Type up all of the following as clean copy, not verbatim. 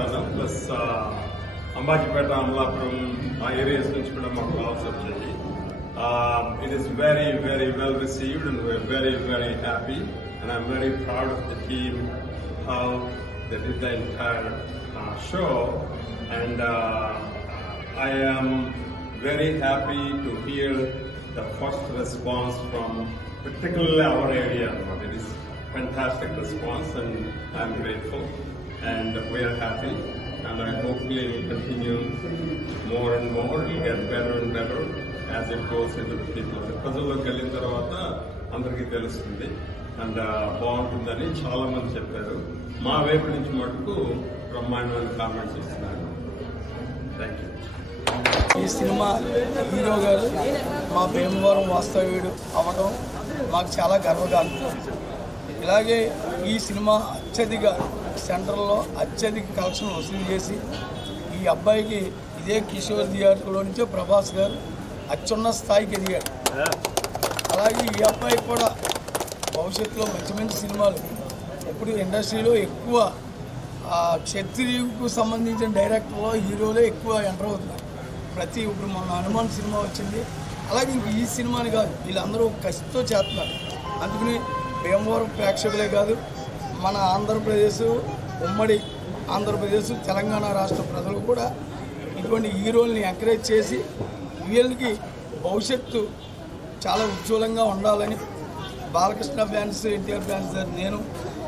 మాట్లాడతాను. ప్లస్ అంబాజీపేట, అమలాపురం ఆ ఏరియాస్ నుంచి కూడా మాకు కాల్స్ వచ్చాయి. It is very, very well received and we're very, very happy, and I'm very proud of the team, how they did the entire show, and I am very happy to hear the first response from particularly our area. It is fantastic response and I'm grateful, and we are happy, and I hopefully will continue more and more. It will get better and better as it goes into the people. ప్రజల్లోకి వెళ్ళిన తర్వాత అందరికీ తెలుస్తుంది and బాగుంటుందని చాలా మంది చెప్పారు. మా వైపు నుంచి మటుకు బ్రహ్మాండమైన కామెంట్స్ ఇస్తున్నారు. Thank you. ఈ సినిమా హీరో గారు మా భీమవరం వాస్తవ్యుడు అవ్వడం మాకు చాలా గర్వకారణం. ఇలాగే ఈ సినిమా అత్యధిక సెంటర్లో అత్యధిక కలెక్షన్ వసూలు చేసి ఈ అబ్బాయికి ఇదే కిషోర్ థియేటర్లో నుంచే ప్రభాస్ గారు అత్యున్నత స్థాయికి ఎదిగాడు. అలాగే ఈ అబ్బాయికి కూడా భవిష్యత్తులో మంచి మంచి సినిమాలు ఇప్పుడు ఇండస్ట్రీలో ఎక్కువ క్షత్రియుకు సంబంధించిన డైరెక్టర్లో హీరోలే ఎక్కువ ఎంటర్ అవుతున్నారు. ఇప్పుడు మన హనుమాన్ సినిమా వచ్చింది, అలాగే ఇంక ఈ సినిమాని కాదు వీళ్ళందరూ కసితో చేస్తున్నారు. అందుకని భీమవరం ప్రేక్షకులే కాదు మన ఆంధ్రప్రదేశ్, ఉమ్మడి ఆంధ్రప్రదేశ్, తెలంగాణ రాష్ట్ర ప్రజలు కూడా ఇటువంటి హీరోల్ని ఎంకరేజ్ చేసి వీళ్ళకి భవిష్యత్తు చాలా ఉజ్వలంగా ఉండాలని బాలకృష్ణ ఫ్యాన్స్, ఎన్టీఆర్ ఫ్యాన్స్ గారు నేను,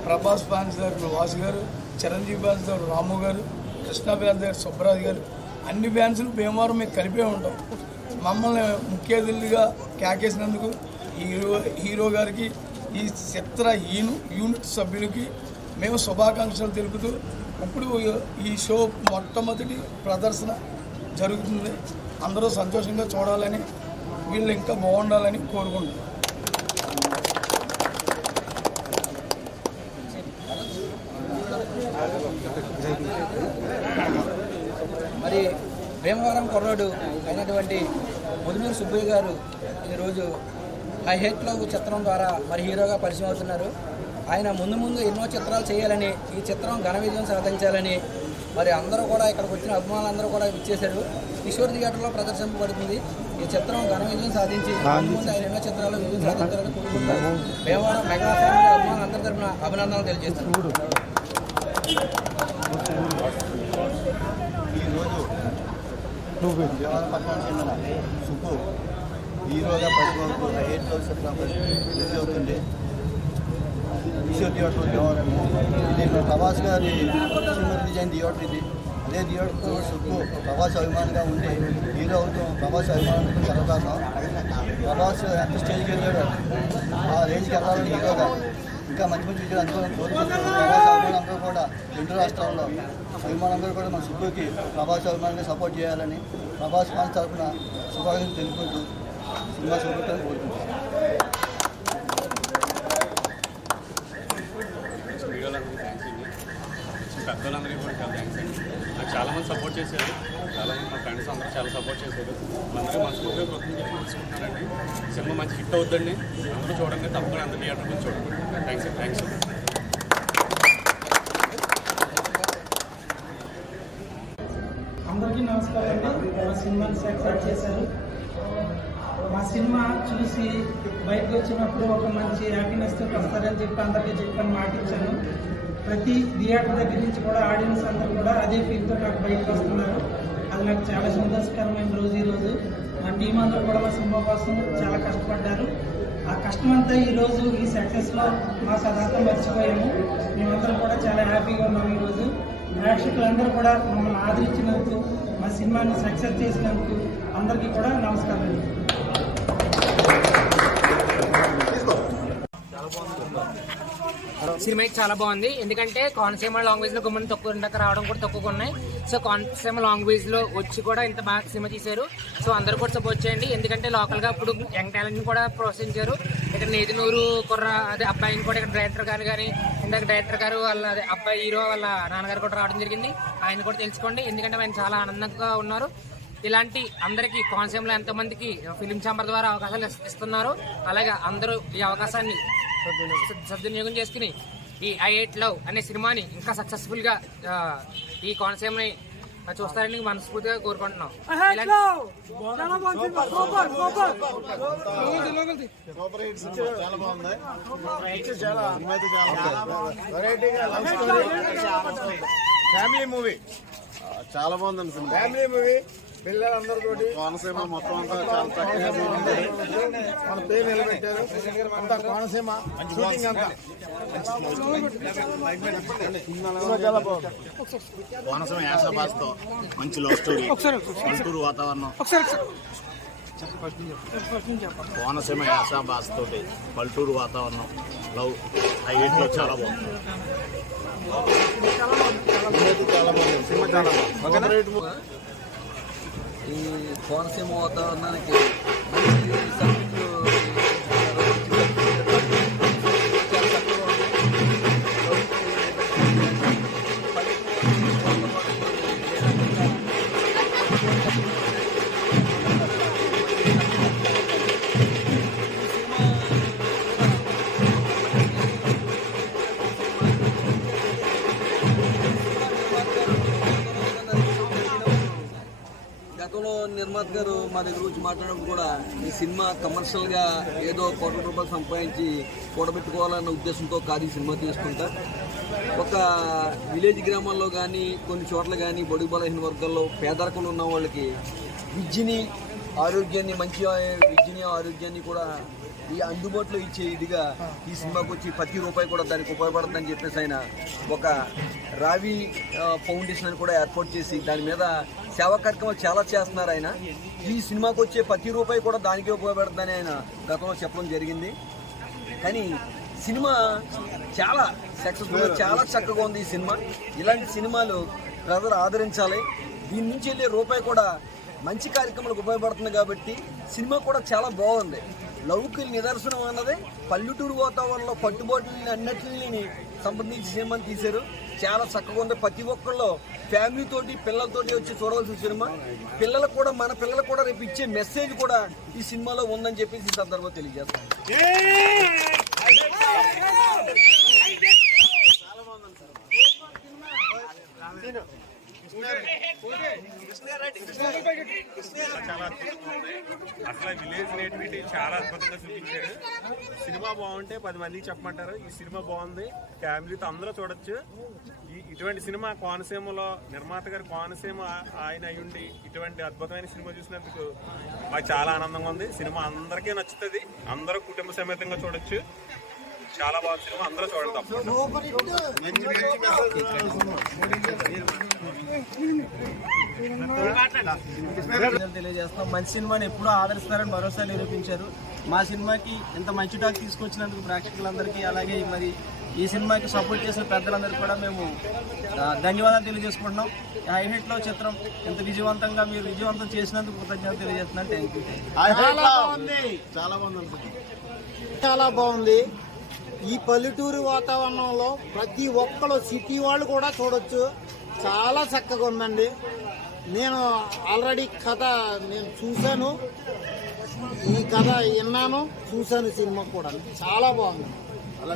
ప్రభాస్ ఫ్యాన్స్ గారు వాసు గారు, చిరంజీవి ఫ్యాన్స్ గారు రాము గారు, కృష్ణ ఫ్యాన్స్ గారు సుబ్బరాజు గారు, అన్ని ఫ్యాన్స్లు భీమవరం మీద కలిపే ఉంటాం. మమ్మల్ని ముఖ్య అతిథులుగా కేకేసినందుకు హీరో గారికి, ఈ చిత్ర యూనిట్ సభ్యులకి మేము శుభాకాంక్షలు తెలుపుతూ ఇప్పుడు ఈ షో మొట్టమొదటి ప్రదర్శన జరుగుతుంది. అందరూ సంతోషంగా చూడాలని, వీళ్ళు ఇంకా బాగుండాలని కోరుకుంటున్నాం. మరి భీమవరం కుర్రాడు అయినటువంటి ముదునూరు సుబ్బయ్య గారు ఈరోజు ఐ హేట్ లవ్ చిత్రం ద్వారా మరి హీరోగా పరిచయం అవుతున్నారు. ఆయన ముందు ఎన్నో చిత్రాలు చేయాలని, ఈ చిత్రం ఘన విజయం సాధించాలని మరి అందరూ కూడా ఇక్కడికి వచ్చిన అభిమానులందరూ కూడా ఇచ్చేశారు. కిషోర్ థియేటర్లో ప్రదర్శింపబడుతుంది. ఈ చిత్రం ఘన విజయం సాధించి ముందు ఆయన ఎన్నో చిత్రాలు విజయం సాధించాలని కోరుకుంటారు. భీమవరం మెగా ఫ్యామిలీ అభిమానులందరి తరఫున అభినందనలు తెలియజేస్తారు. సుబ్బు హీరోగా పరిగణకు హేట్ లవ్ చిత్రం రిలీజ్ అవుతుంది కిషోర్ థియేటర్ భీమవరం. ఇది ప్రభాస్ గారి సినిమా రిలీజ్ అయిన థియేటర్ ఇది. అదే థియేటర్ సుబ్బు ప్రభాస్ అభిమానిగా ఉండి హీరో అవుతాం. ప్రభాస్ అభిమానులకు గర్వకారణం. ప్రభాస్ ఎంత స్టేజ్కి వెళ్ళాడో ఆ రేంజ్కి వెళ్ళాలని హీరోగా ఇంకా మంచి మంచి విజయాలు అందుకోవాలని కోరుకుంటున్నాం. ప్రభాస్ అభిమానులందరూ కూడా రెండు రాష్ట్రాల్లో అభిమానులందరూ కూడా మన సుబ్బుకి ప్రభాస్ అభిమానులుగా సపోర్ట్ చేయాలని ప్రభాస్ ఫ్యాన్స్ తరఫున శుభాకాంక్షలు తెలుపుకుంటూ సినిమా శుభాకాంక్షలు కోరుకుంటున్నాం. పెద్దలందరికీ కూడా చాలా థ్యాంక్స్ అండి. నాకు చాలామంది సపోర్ట్ చేశారు, చాలామంది మా ఫ్రెండ్స్ అందరూ చాలా సపోర్ట్ చేశారు. అందరూ మనస్ఫూర్తిగా కృతజ్ఞతలు తెలుసుకుంటున్నారండి. సినిమా మంచి హిట్ అవుతుందండి. అందరూ చూడండి, తప్పకుండా అందరూ థియేటర్ గురించి చూడండి. థ్యాంక్స్ అండి. థ్యాంక్స్ అండి. అందరికీ నమస్కారం అండి. మా సినిమాని సక్సెస్ చేశారు. మా సినిమా చూసి బయటకు వచ్చినప్పుడు ఒక మంచి హ్యాపీనెస్తో వస్తారని చెప్పి అందరికీ చెప్పని మాటించాను. ప్రతి థియేటర్ దగ్గర నుంచి కూడా ఆడియన్స్ అందరూ కూడా అదే ఫీల్తో నాకు బయటకు వస్తున్నారు. అది నాకు చాలా సంతోషకరమైన రోజు ఈరోజు. మా టీం అందరూ కూడా మా సినిమా కోసం చాలా కష్టపడ్డారు. ఆ కష్టమంతా ఈరోజు ఈ సక్సెస్లో మా సదాంతం మర్చిపోయాము. మేమందరం కూడా చాలా హ్యాపీగా ఉన్నాము. ఈరోజు ప్రేక్షకులందరూ కూడా మమ్మల్ని ఆదరించినందుకు, మా సినిమాని సక్సెస్ చేసినందుకు అందరికీ కూడా నమస్కారం. సినిమా చాలా బాగుంది. ఎందుకంటే కోనసీమ లాంగ్వేజ్ లో గుమ్మని తక్కువ ఇందాక రావడం కూడా తక్కువగా ఉన్నాయి. సో కోనసీమ లాంగ్వేజ్ లో వచ్చి కూడా ఇంత బాగా సినిమా తీశారు. సో అందరూ కూడా సపోర్ట్ చేయండి. ఎందుకంటే లోకల్ గా ఇప్పుడు యంగ్ టాలెంట్ కూడా ప్రోత్సహించారు. ఇక్కడ నేతినూరు అదే అబ్బాయిని కూడా ఇక్కడ డైరెక్టర్ గారు కానీ ఇందాక డైరెక్టర్ గారు వాళ్ళ అదే అబ్బాయి హీరో వాళ్ళ నాన్నగారు కూడా రావడం జరిగింది. ఆయన కూడా తెలుసుకోండి, ఎందుకంటే ఆయన చాలా ఆనందంగా ఉన్నారు. ఇలాంటి అందరికీ కోనసీమలో ఎంతోమందికి ఫిలిం ఛాంబర్ ద్వారా అవకాశాలు ఇస్తున్నారు. అలాగే అందరూ ఈ అవకాశాన్ని సద్వినియోగం చేసుకుని ఈ I8 Love అనే సినిమాని ఇంకా సక్సెస్ఫుల్గా ఈ కోనసీమని చూస్తారని మనస్ఫూర్తిగా కోరుకుంటున్నాం. ఫ్యామిలీ మూవీ చాలా బాగుందండి. ఫ్యామిలీ మూవీ పిల్లలందరితోటి కోనసీమ మొత్తం అంతా చాలా చక్కగా మన పేరు నిలబెట్టారు. అంతా కోనసీమ షూటింగ్ అంతా చాలా బాగుంది. కోనసీమ యాస భాషతో మంచి లవ్ స్టోరీ, పల్లెటూరు వాతావరణం. కోనసీమ యాస భాషతోటి పల్లెటూరు వాతావరణం, లవ్ I8 లో చాలా బాగుంది. ఈ కోనసీమ వాతావరణానికి గతంలో నిర్మాత గారు మా దగ్గర వచ్చి మాట్లాడినప్పుడు కూడా ఈ సినిమా కమర్షియల్గా ఏదో ₹1,00,00,000 సంపాదించి కూడబెట్టుకోవాలన్న ఉద్దేశంతో కాదు ఈ సినిమా తీసుకుంటా. ఒక విలేజ్ గ్రామాల్లో కానీ కొన్ని చోట్ల కానీ బడుగు బలహీన వర్గాల్లో పేదరికంలో ఉన్న వాళ్ళకి విద్యని ఆరోగ్యాన్ని, మంచి విద్యని ఆరోగ్యాన్ని కూడా ఈ అందుబాటులో ఇచ్చే ఇదిగా ఈ సినిమాకి వచ్చి ప్రతి రూపాయి కూడా దానికి ఉపయోగపడుతుందని చెప్పేసి ఆయన ఒక రావి ఫౌండేషన్ అని కూడా ఏర్పాటు చేసి దాని మీద సేవా కార్యక్రమాలు చాలా చేస్తున్నారు ఆయన. ఈ సినిమాకి వచ్చే ప్రతి రూపాయి కూడా దానికే ఉపయోగపడుతుందని ఆయన గతంలో చెప్పడం జరిగింది. కానీ సినిమా చాలా సక్సెస్ఫుల్గా చాలా చక్కగా ఉంది ఈ సినిమా. ఇలాంటి సినిమాలు ప్రజలు ఆదరించాలి. దీని నుంచి వెళ్ళే రూపాయి కూడా మంచి కార్యక్రమాలకు ఉపయోగపడుతుంది కాబట్టి సినిమా కూడా చాలా బాగుంది. లౌకిక నిదర్శనం అన్నది పల్లెటూరు వాతావరణంలో పట్టుబాటుని అన్నిటిని సంబంధించి సినిమాని తీశారు. చాలా చక్కగా ఉంది. ప్రతి ఒక్కళ్ళు ఫ్యామిలీతోటి పిల్లలతోటి వచ్చి చూడవలసిన సినిమా. పిల్లలకు కూడా, మన పిల్లలకు కూడా రేపు ఇచ్చే మెసేజ్ కూడా ఈ సినిమాలో ఉందని చెప్పేసి ఈ సందర్భంగా తెలియజేస్తాను. చాలా అద్భుతంగా ఉంది. అసలు విలేజ్ నేటివిటీ చాలా అద్భుతంగా చూపించారు. సినిమా బాగుంటే 10 మందికి చెప్పమంటారు. ఈ సినిమా బాగుంది, ఫ్యామిలీతో అందరూ చూడొచ్చు. ఇటువంటి సినిమా కోనసీమలో నిర్మాత గారు కోనసీమ ఆయన అయ్యుండి ఇటువంటి అద్భుతమైన సినిమా చూసినందుకు మాకు చాలా ఆనందంగా ఉంది. సినిమా అందరికీ నచ్చుతుంది, అందరూ కుటుంబ సమేతంగా చూడొచ్చు. చాలా బాగుంది సినిమా, అందరూ చూడండి తప్పకుండా. తెలియజేస్తాం. మంచి సినిమాని ఎప్పుడూ ఆదరిస్తారని భరోసా నిరూపించారు. మా సినిమాకి ఇంత మంచి టాక్ తీసుకొచ్చినందుకు ప్రేక్షకులందరికీ, అలాగే మరి ఈ సినిమాకి సపోర్ట్ చేసిన పెద్దలందరికీ కూడా మేము ధన్యవాదాలు తెలియజేసుకుంటున్నాం. I8 Love చిత్రం ఇంత విజయవంతంగా మీరు విజయవంతం చేసినందుకు కృతజ్ఞతలు తెలియజేస్తున్నాను. Thank you. చాలా బాగుంది. ఈ పల్లెటూరు వాతావరణంలో ప్రతి ఒక్కరు సిటీ వాళ్ళు కూడా చూడొచ్చు. చాలా చక్కగా ఉందండి. నేను ఆల్రెడీ కథ నేను చూశాను, ఈ కథ విన్నాను, చూశాను. సినిమా కూడా చాలా బాగుంది. అలా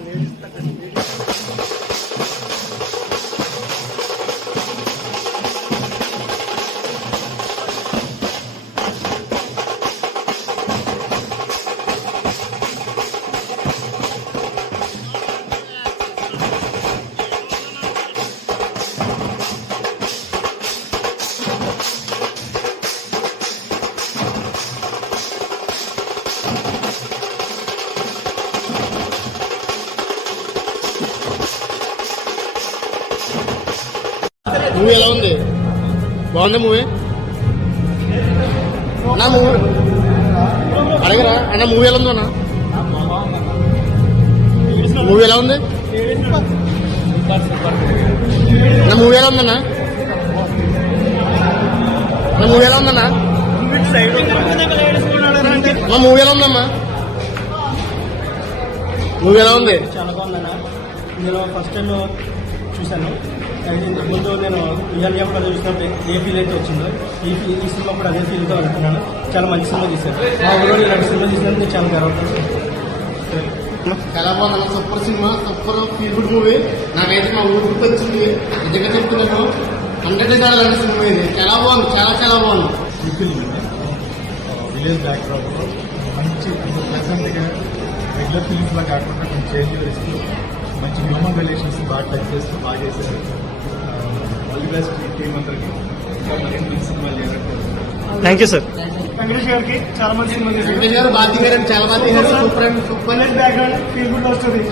మూవీ ఎలా ఉంది? బాగుంది మూవీ. అన్న మూవీ అడగరా అన్న, మూవీ ఎలా ఉంది అన్న? మూవీ ఎలా ఉంది అన్న? మూవీ ఎలా ఉందన్న? మూవీ ఎలా ఉందన్న? మూవీ ఎలా ఉందమ్మా? మూవీ ఎలా ఉంది? చాలా బాగుందన్న. నేను ఫస్ట్ టైం చూశాను. ముందు నేను ఇయర్లీ కూడా చూసినప్పుడు ఏ ఫీల్ అయితే వచ్చిందో ఈ సినిమా కూడా అదే ఫీల్తో అనుకున్నాను. చాలా మంచి సినిమా తీశారు. మా ఊళ్ళో ఇలాంటి సినిమా తీసినందుకు చాలా గర్వపడుతుంది. చాలా బాగుంది, super cinema, super feel good movie. నాకైతే మా ఊరికి వచ్చింది, నిజంగా చెప్తున్నాను. 100 అలాంటి సినిమా ఇది. చాలా బాగుంది, చాలా చాలా బాగుంది. విలేజ్ బ్యాక్డ్రాప్ మంచి ప్లెజెంట్గా రెగ్యులర్ ఫిలిమ్స్ లా కాకుండా కొంచెం చేంజ్ చేస్తూ మంచి హ్యూమన్ రిలేషన్స్ బాగా టచ్ చేస్తూ బాగా చేశారు. ఆల్ ది బెస్ట్ టీం అందరికి. ఇంకా మరిన్ని సినిమాలు చేయాలంటే థ్యాంక్ యూ సార్. వెంకటేష్ గారికి చాలా మంచి సినిమా చేశారు. వెంకటేష్ గారు బాధ్య గారు చాలా బాగా చేశారు. Super and super background feel good వస్తుంది.